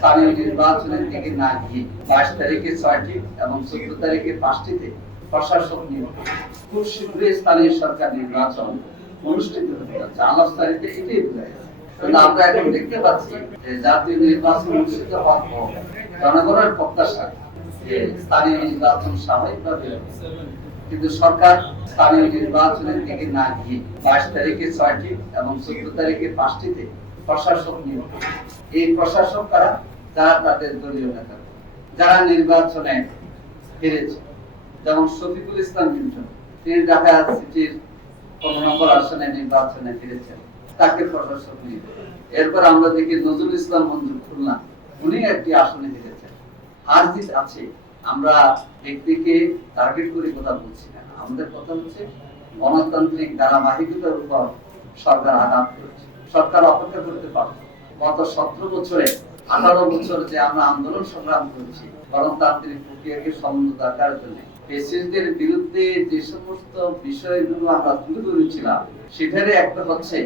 স্থানীয় নির্বাচনের দিকে না গিয়ে 22 তারিখে 6টি এবং 14 তারিখে 5টিতে প্রশাসক নিয়োগ খুব শীঘ্রই স্থানীয় সরকার নির্বাচন অনুষ্ঠিত হতে যাচ্ছে। আনুষ্ঠানিকতা এটাই বোঝায়। কিন্তু আমরা এখন দেখতে পাচ্ছি যে জাতীয় নির্বাচন অনুষ্ঠিত হওয়ার পর জনগণের প্রত্যাশা যে স্থানীয় নির্বাচন স্বাভাবিকভাবে কিন্তু সরকার স্থানীয় নির্বাচনের দিকে না গিয়ে 22 তারিখে 6টি এবং 14 তারিখে 5টিতে প্রশাসক নিয়োগ। এই প্রশাসক কারা? যারা তাদের দলীয় নেতা, যারা নির্বাচনে হেরেছে, যেমন শফিকুল ইসলাম মিন্টু, তিনি ঢাকা সিটির 15 নম্বর আসনে নির্বাচনে হেরেছেন, তাকে প্রশাসক নিয়োগ। এরপর আমরা দেখি নজরুল ইসলাম মঞ্জুর খুলনা, উনি একটি আসনে হেরেছেন। হার জিত আছে, আমরা ব্যক্তিকে টার্গেট করে কথা বলছি না, আমাদের কথা হচ্ছে গণতান্ত্রিক ধারাবাহিকতার উপর সরকার আঘাত করেছে। সরকার অপেক্ষা করতে পারত। গত 17 বছরে 18 বছর যে আমরা আন্দোলন সংগ্রাম করেছি গণতান্ত্রিক প্রক্রিয়াকে সমুন্নত করার জন্য, ফ্যাসিস্টদের বিরুদ্ধে যে সমস্ত বিষয়গুলো আমরা তুলে ধরেছিলাম, সেটারে একটা হচ্ছে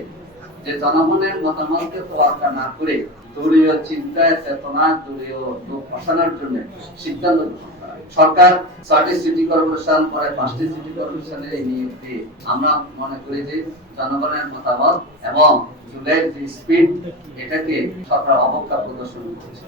যে জনগণের মতামতকে তোয়াক্কা না করে দলীয় চিন্তায় চেতনা দলীয় লোক বসানোর জন্য সিদ্ধান্ত গ্রহণ করা। সরকার 6টি সিটি কর্পোরেশন পরে 5টি সিটি কর্পোরেশনের এই নিয়োগ দিয়ে আমরা মনে করি যে জনগণের মতামত এবং জুলাইয়ের যে স্পিড, এটাকে সরকার অবজ্ঞা প্রদর্শন করছে।